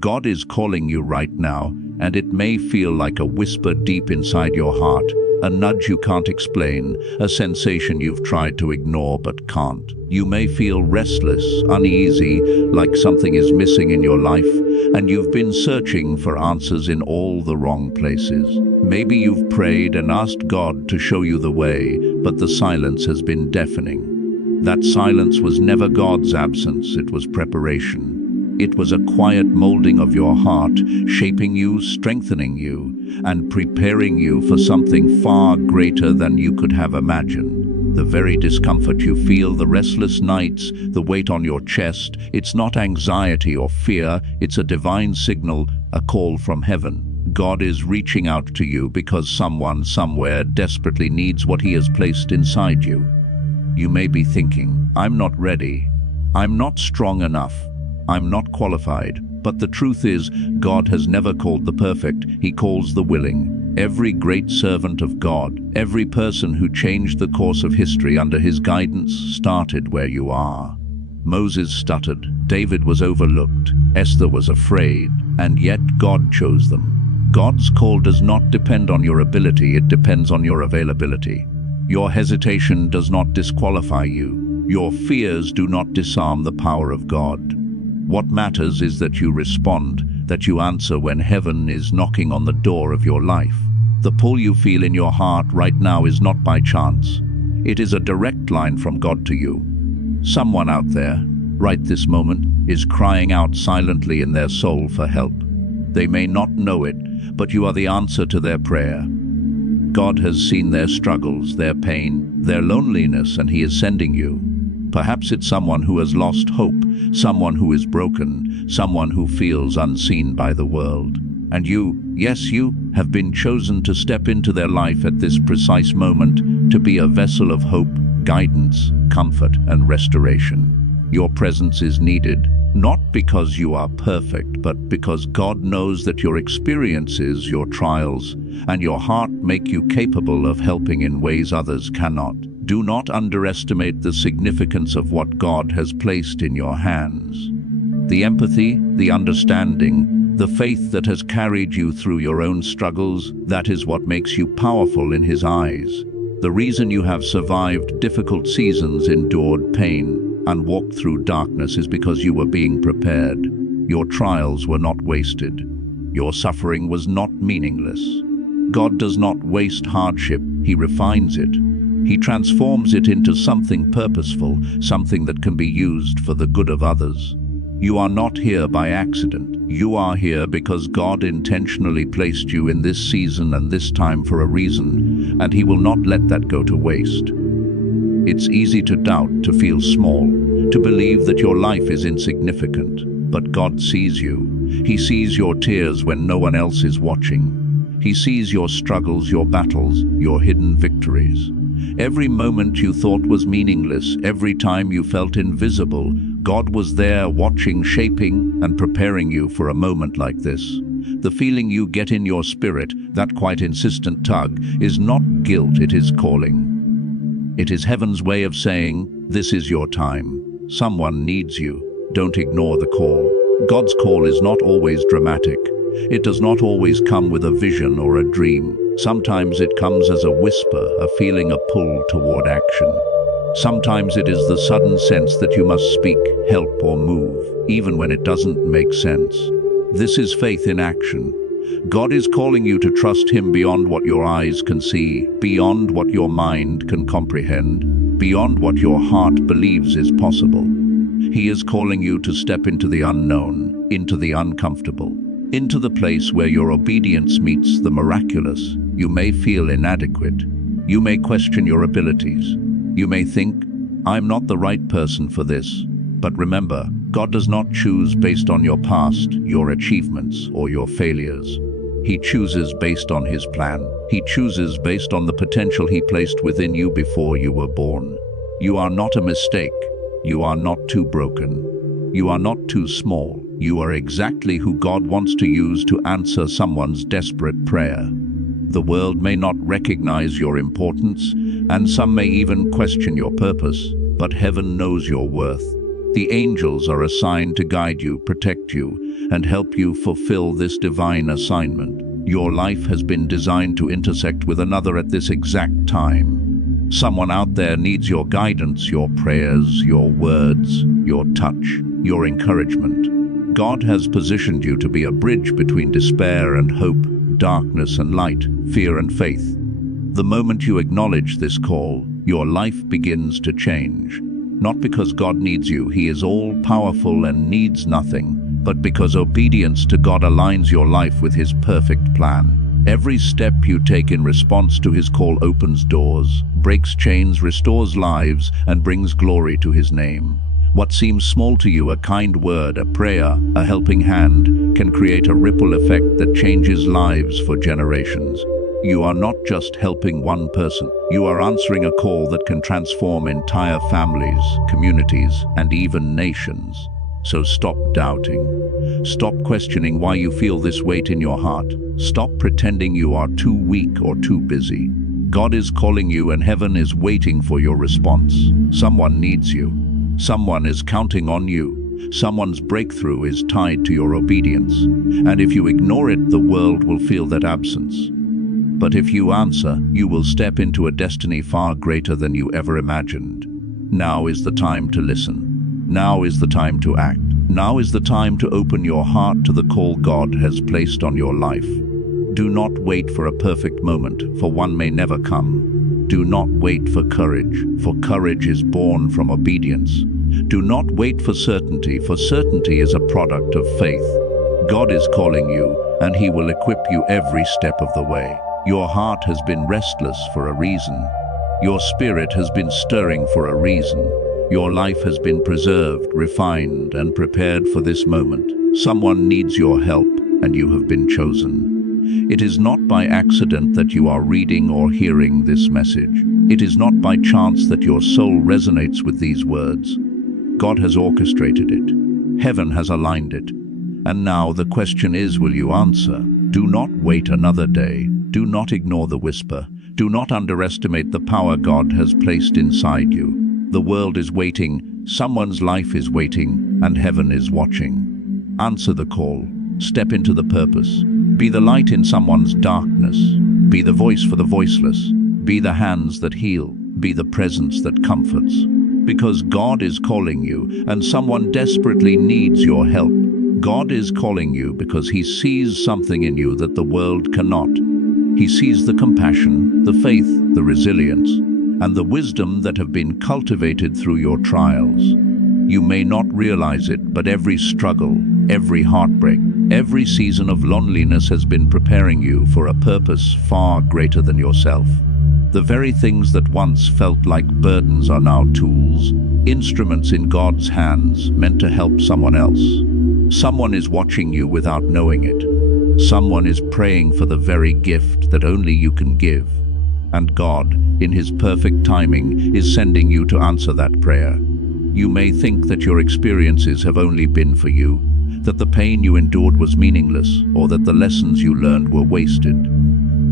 God is calling you right now, and it may feel like a whisper deep inside your heart, a nudge you can't explain, a sensation you've tried to ignore but can't. You may feel restless, uneasy, like something is missing in your life, and you've been searching for answers in all the wrong places. Maybe you've prayed and asked God to show you the way, but the silence has been deafening. That silence was never God's absence, it was preparation. It was a quiet molding of your heart, shaping you, strengthening you, and preparing you for something far greater than you could have imagined. The very discomfort you feel, the restless nights, the weight on your chest, it's not anxiety or fear, it's a divine signal, a call from heaven. God is reaching out to you because someone somewhere desperately needs what He has placed inside you. You may be thinking, I'm not ready, I'm not strong enough, I'm not qualified, but the truth is, God has never called the perfect, He calls the willing. Every great servant of God, every person who changed the course of history under His guidance started where you are. Moses stuttered, David was overlooked, Esther was afraid, and yet God chose them. God's call does not depend on your ability, it depends on your availability. Your hesitation does not disqualify you. Your fears do not disarm the power of God. What matters is that you respond, that you answer when heaven is knocking on the door of your life. The pull you feel in your heart right now is not by chance. It is a direct line from God to you. Someone out there, right this moment, is crying out silently in their soul for help. They may not know it, but you are the answer to their prayer. God has seen their struggles, their pain, their loneliness, and He is sending you. Perhaps it's someone who has lost hope, someone who is broken, someone who feels unseen by the world. And you, yes, you, have been chosen to step into their life at this precise moment, to be a vessel of hope, guidance, comfort, and restoration. Your presence is needed, not because you are perfect, but because God knows that your experiences, your trials, and your heart make you capable of helping in ways others cannot. Do not underestimate the significance of what God has placed in your hands. The empathy, the understanding, the faith that has carried you through your own struggles, that is what makes you powerful in His eyes. The reason you have survived difficult seasons, endured pain, and walked through darkness is because you were being prepared. Your trials were not wasted. Your suffering was not meaningless. God does not waste hardship, He refines it. He transforms it into something purposeful, something that can be used for the good of others. You are not here by accident. You are here because God intentionally placed you in this season and this time for a reason, and He will not let that go to waste. It's easy to doubt, to feel small, to believe that your life is insignificant, but God sees you. He sees your tears when no one else is watching. He sees your struggles, your battles, your hidden victories. Every moment you thought was meaningless, every time you felt invisible, God was there watching, shaping, and preparing you for a moment like this. The feeling you get in your spirit, that quite insistent tug, is not guilt, it is calling. It is heaven's way of saying, this is your time. Someone needs you. Don't ignore the call. God's call is not always dramatic. It does not always come with a vision or a dream. Sometimes it comes as a whisper, a feeling, a pull toward action. Sometimes it is the sudden sense that you must speak, help, or move, even when it doesn't make sense. This is faith in action. God is calling you to trust Him beyond what your eyes can see, beyond what your mind can comprehend, beyond what your heart believes is possible. He is calling you to step into the unknown, into the uncomfortable, into the place where your obedience meets the miraculous. You may feel inadequate. You may question your abilities. You may think, I'm not the right person for this. But remember, God does not choose based on your past, your achievements, or your failures. He chooses based on His plan. He chooses based on the potential He placed within you before you were born. You are not a mistake. You are not too broken. You are not too small. You are exactly who God wants to use to answer someone's desperate prayer. The world may not recognize your importance, and some may even question your purpose, but heaven knows your worth. The angels are assigned to guide you, protect you, and help you fulfill this divine assignment. Your life has been designed to intersect with another at this exact time. Someone out there needs your guidance, your prayers, your words, your touch, your encouragement. God has positioned you to be a bridge between despair and hope, darkness and light, fear and faith. The moment you acknowledge this call, your life begins to change. Not because God needs you, He is all-powerful and needs nothing, but because obedience to God aligns your life with His perfect plan. Every step you take in response to His call opens doors, breaks chains, restores lives, and brings glory to His name. What seems small to you, a kind word, a prayer, a helping hand, can create a ripple effect that changes lives for generations. You are not just helping one person. You are answering a call that can transform entire families, communities, and even nations. So stop doubting. Stop questioning why you feel this weight in your heart. Stop pretending you are too weak or too busy. God is calling you, and heaven is waiting for your response. Someone needs you. Someone is counting on you. Someone's breakthrough is tied to your obedience. And if you ignore it, the world will feel that absence. But if you answer, you will step into a destiny far greater than you ever imagined. Now is the time to listen. Now is the time to act. Now is the time to open your heart to the call God has placed on your life. Do not wait for a perfect moment, for one may never come. Do not wait for courage is born from obedience. Do not wait for certainty is a product of faith. God is calling you, and He will equip you every step of the way. Your heart has been restless for a reason. Your spirit has been stirring for a reason. Your life has been preserved, refined, and prepared for this moment. Someone needs your help, and you have been chosen. It is not by accident that you are reading or hearing this message. It is not by chance that your soul resonates with these words. God has orchestrated it. Heaven has aligned it. And now the question is, will you answer? Do not wait another day. Do not ignore the whisper. Do not underestimate the power God has placed inside you. The world is waiting, someone's life is waiting, and heaven is watching. Answer the call. Step into the purpose. Be the light in someone's darkness. Be the voice for the voiceless. Be the hands that heal. Be the presence that comforts. Because God is calling you, and someone desperately needs your help. God is calling you because He sees something in you that the world cannot. He sees the compassion, the faith, the resilience, and the wisdom that have been cultivated through your trials. You may not realize it, but every struggle, every heartbreak, every season of loneliness has been preparing you for a purpose far greater than yourself. The very things that once felt like burdens are now tools, instruments in God's hands meant to help someone else. Someone is watching you without knowing it. Someone is praying for the very gift that only you can give. And God, in His perfect timing, is sending you to answer that prayer. You may think that your experiences have only been for you, that the pain you endured was meaningless, or that the lessons you learned were wasted.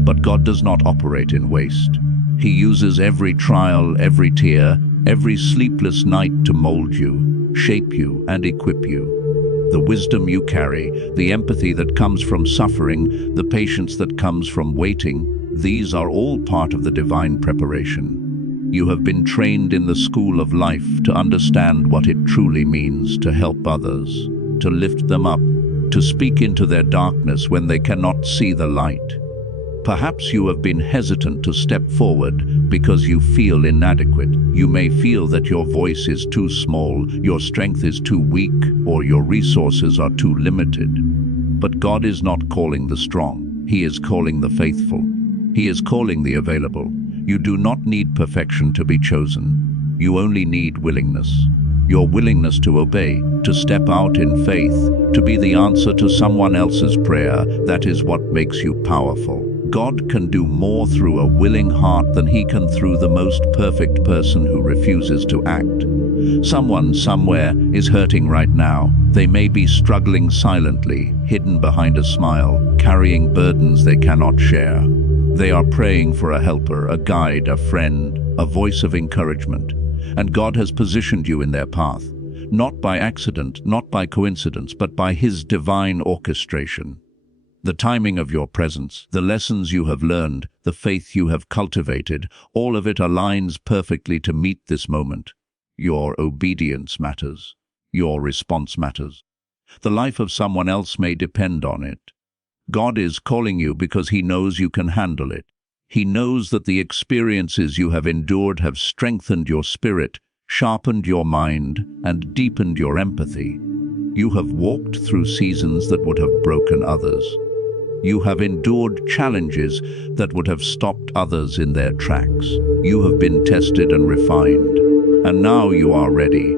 But God does not operate in waste. He uses every trial, every tear, every sleepless night to mold you, shape you, and equip you. The wisdom you carry, the empathy that comes from suffering, the patience that comes from waiting, these are all part of the divine preparation. You have been trained in the school of life to understand what it truly means to help others, to lift them up, to speak into their darkness when they cannot see the light. Perhaps you have been hesitant to step forward because you feel inadequate. You may feel that your voice is too small, your strength is too weak, or your resources are too limited. But God is not calling the strong. He is calling the faithful. He is calling the available. You do not need perfection to be chosen. You only need willingness. Your willingness to obey, to step out in faith, to be the answer to someone else's prayer, that is what makes you powerful. God can do more through a willing heart than He can through the most perfect person who refuses to act. Someone somewhere is hurting right now. They may be struggling silently, hidden behind a smile, carrying burdens they cannot share. They are praying for a helper, a guide, a friend, a voice of encouragement. And God has positioned you in their path, not by accident, not by coincidence, but by His divine orchestration. The timing of your presence, the lessons you have learned, the faith you have cultivated, all of it aligns perfectly to meet this moment. Your obedience matters. Your response matters. The life of someone else may depend on it. God is calling you because He knows you can handle it. He knows that the experiences you have endured have strengthened your spirit, sharpened your mind, and deepened your empathy. You have walked through seasons that would have broken others. You have endured challenges that would have stopped others in their tracks. You have been tested and refined. And now you are ready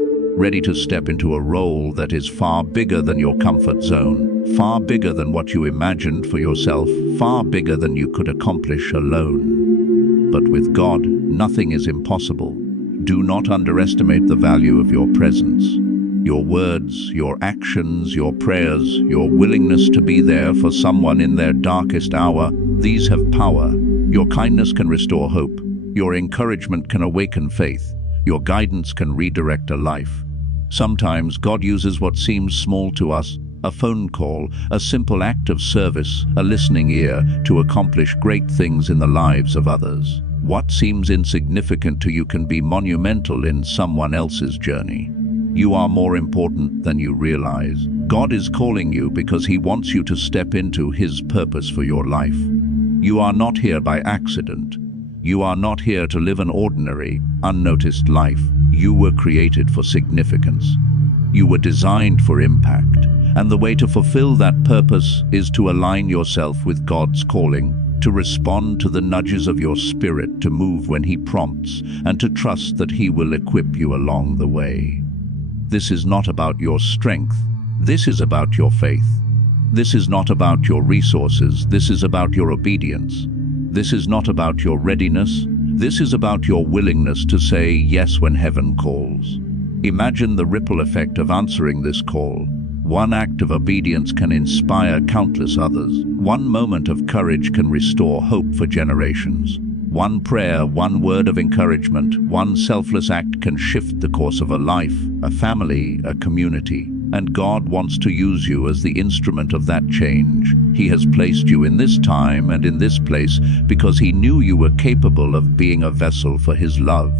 to step into a role that is far bigger than your comfort zone, far bigger than what you imagined for yourself, far bigger than you could accomplish alone. But with God, nothing is impossible. Do not underestimate the value of your presence. Your words, your actions, your prayers, your willingness to be there for someone in their darkest hour, these have power. Your kindness can restore hope. Your encouragement can awaken faith. Your guidance can redirect a life. Sometimes God uses what seems small to us, a phone call, a simple act of service, a listening ear, to accomplish great things in the lives of others. What seems insignificant to you can be monumental in someone else's journey. You are more important than you realize. God is calling you because He wants you to step into His purpose for your life. You are not here by accident. You are not here to live an ordinary, unnoticed life. You were created for significance. You were designed for impact. And the way to fulfill that purpose is to align yourself with God's calling, to respond to the nudges of your spirit, to move when He prompts, and to trust that He will equip you along the way. This is not about your strength. This is about your faith. This is not about your resources. This is about your obedience. This is not about your readiness. This is about your willingness to say yes when heaven calls. Imagine the ripple effect of answering this call. One act of obedience can inspire countless others. One moment of courage can restore hope for generations. One prayer, one word of encouragement, one selfless act can shift the course of a life, a family, a community. And God wants to use you as the instrument of that change. He has placed you in this time and in this place because He knew you were capable of being a vessel for His love.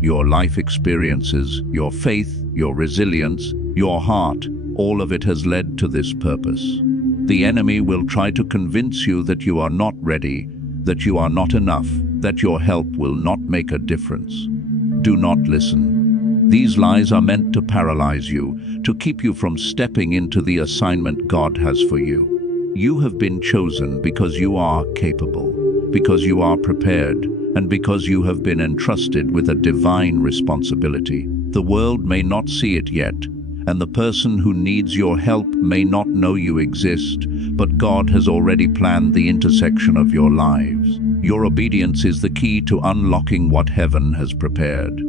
Your life experiences, your faith, your resilience, your heart, all of it has led to this purpose. The enemy will try to convince you that you are not ready, that you are not enough, that your help will not make a difference. Do not listen. These lies are meant to paralyze you, to keep you from stepping into the assignment God has for you. You have been chosen because you are capable, because you are prepared, and because you have been entrusted with a divine responsibility. The world may not see it yet, and the person who needs your help may not know you exist, but God has already planned the intersection of your lives. Your obedience is the key to unlocking what heaven has prepared.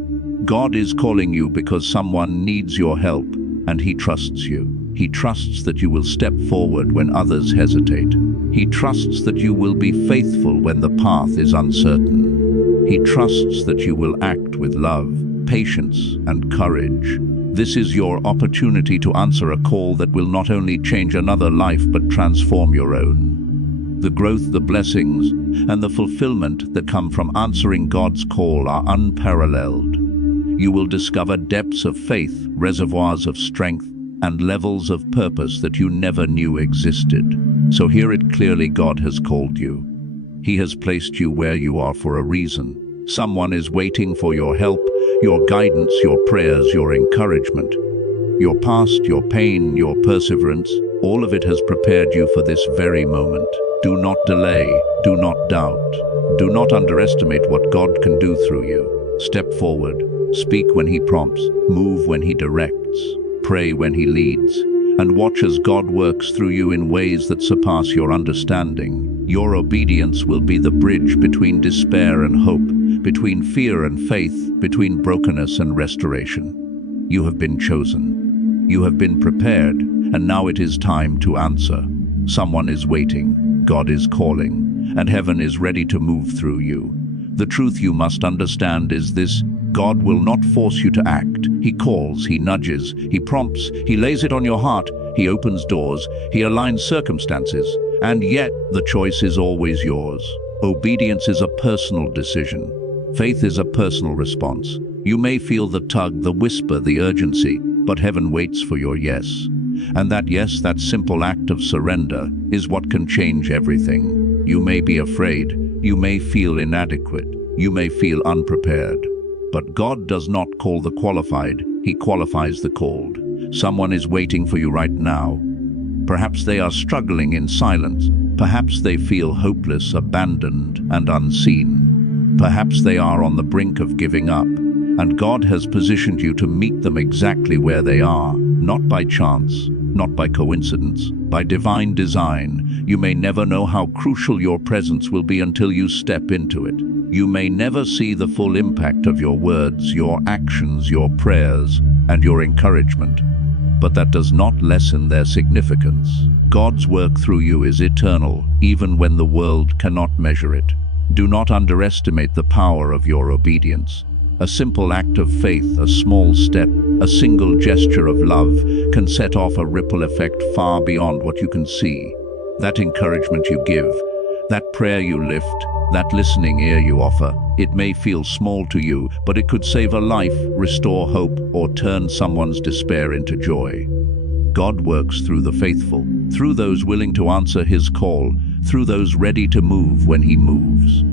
God is calling you because someone needs your help, and He trusts you. He trusts that you will step forward when others hesitate. He trusts that you will be faithful when the path is uncertain. He trusts that you will act with love, patience, and courage. This is your opportunity to answer a call that will not only change another life but transform your own. The growth, the blessings, and the fulfillment that come from answering God's call are unparalleled. You will discover depths of faith, reservoirs of strength, and levels of purpose that you never knew existed. So hear it clearly: God has called you. He has placed you where you are for a reason. Someone is waiting for your help, your guidance, your prayers, your encouragement. Your past, your pain, your perseverance, all of it has prepared you for this very moment. Do not delay, do not doubt. Do not underestimate what God can do through you. Step forward, speak when He prompts, move when He directs, pray when He leads, and watch as God works through you in ways that surpass your understanding. Your obedience will be the bridge between despair and hope, between fear and faith, between brokenness and restoration. You have been chosen. You have been prepared, and now it is time to answer. Someone is waiting, God is calling, and heaven is ready to move through you. The truth you must understand is this: God will not force you to act. He calls, he nudges, he prompts, he lays it on your heart, he opens doors, he aligns circumstances, and yet the choice is always yours. Obedience is a personal decision. Faith is a personal response. You may feel the tug, the whisper, the urgency, but heaven waits for your yes. And that yes, that simple act of surrender, is what can change everything. You may be afraid, you may feel inadequate, you may feel unprepared. But God does not call the qualified, He qualifies the called. Someone is waiting for you right now. Perhaps they are struggling in silence. Perhaps they feel hopeless, abandoned, and unseen. Perhaps they are on the brink of giving up. And God has positioned you to meet them exactly where they are, not by chance, not by coincidence, by divine design. You may never know how crucial your presence will be until you step into it. You may never see the full impact of your words, your actions, your prayers, and your encouragement. But that does not lessen their significance. God's work through you is eternal, even when the world cannot measure it. Do not underestimate the power of your obedience. A simple act of faith, a small step, a single gesture of love can set off a ripple effect far beyond what you can see. That encouragement you give, that prayer you lift, that listening ear you offer, it may feel small to you, but it could save a life, restore hope, or turn someone's despair into joy. God works through the faithful, through those willing to answer His call, through those ready to move when He moves.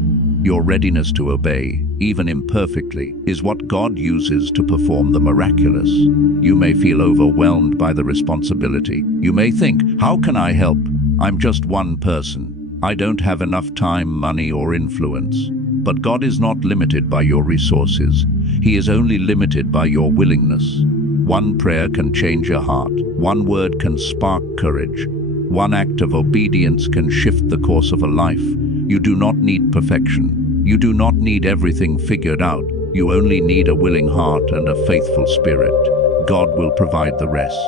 Your readiness to obey, even imperfectly, is what God uses to perform the miraculous. You may feel overwhelmed by the responsibility. You may think, how can I help? I'm just one person. I don't have enough time, money, or influence. But God is not limited by your resources. He is only limited by your willingness. One prayer can change your heart. One word can spark courage. One act of obedience can shift the course of a life. You do not need perfection. You do not need everything figured out. You only need a willing heart and a faithful spirit. God will provide the rest.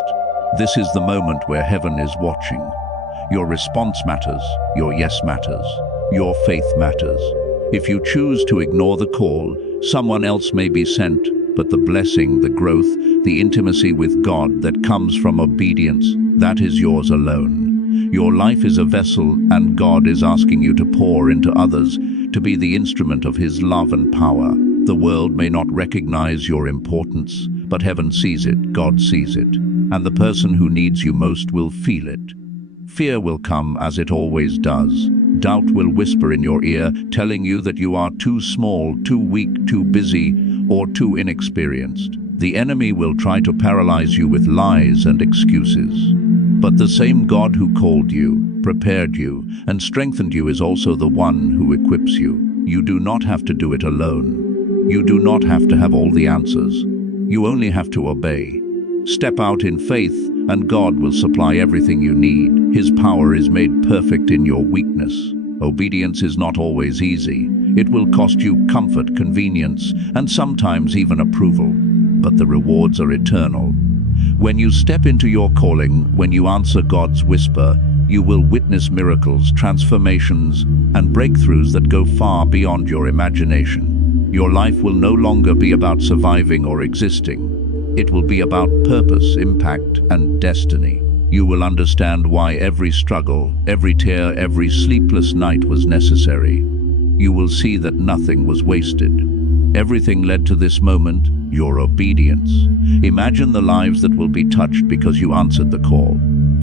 This is the moment where heaven is watching. Your response matters. Your yes matters. Your faith matters. If you choose to ignore the call, someone else may be sent, but the blessing, the growth, the intimacy with God that comes from obedience, that is yours alone. Your life is a vessel, and God is asking you to pour into others, to be the instrument of His love and power. The world may not recognize your importance, but heaven sees it, God sees it, and the person who needs you most will feel it. Fear will come, as it always does. Doubt will whisper in your ear, telling you that you are too small, too weak, too busy, or too inexperienced. The enemy will try to paralyze you with lies and excuses. But the same God who called you, prepared you, and strengthened you is also the one who equips you. You do not have to do it alone. You do not have to have all the answers. You only have to obey. Step out in faith, and God will supply everything you need. His power is made perfect in your weakness. Obedience is not always easy. It will cost you comfort, convenience, and sometimes even approval. But the rewards are eternal. When you step into your calling, when you answer God's whisper, you will witness miracles, transformations, and breakthroughs that go far beyond your imagination. Your life will no longer be about surviving or existing. It will be about purpose, impact, and destiny. You will understand why every struggle, every tear, every sleepless night was necessary. You will see that nothing was wasted. Everything led to this moment, your obedience. Imagine the lives that will be touched because you answered the call.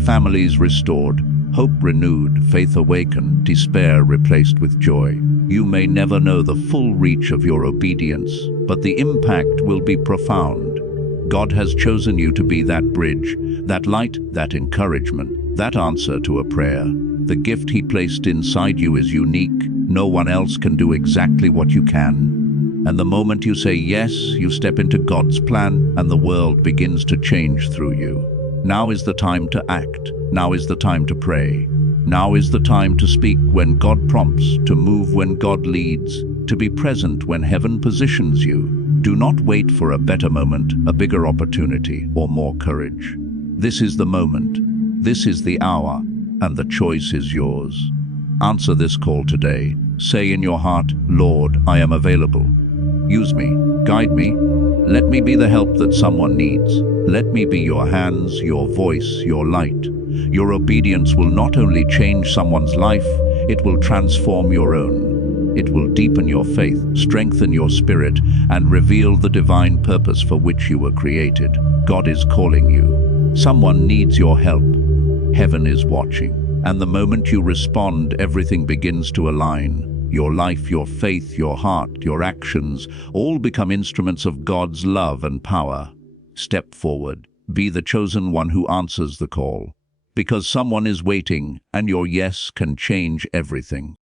Families restored, hope renewed, faith awakened, despair replaced with joy. You may never know the full reach of your obedience, but the impact will be profound. God has chosen you to be that bridge, that light, that encouragement, that answer to a prayer. The gift He placed inside you is unique. No one else can do exactly what you can. And the moment you say yes, you step into God's plan, and the world begins to change through you. Now is the time to act. Now is the time to pray. Now is the time to speak when God prompts, to move when God leads, to be present when heaven positions you. Do not wait for a better moment, a bigger opportunity, or more courage. This is the moment. This is the hour, and the choice is yours. Answer this call today. Say in your heart, Lord, I am available. Use me, guide me. Let me be the help that someone needs. Let me be your hands, your voice, your light. Your obedience will not only change someone's life, it will transform your own. It will deepen your faith, strengthen your spirit, and reveal the divine purpose for which you were created. God is calling you. Someone needs your help. Heaven is watching. And the moment you respond, everything begins to align. Your life, your faith, your heart, your actions, all become instruments of God's love and power. Step forward. Be the chosen one who answers the call. Because someone is waiting, and your yes can change everything.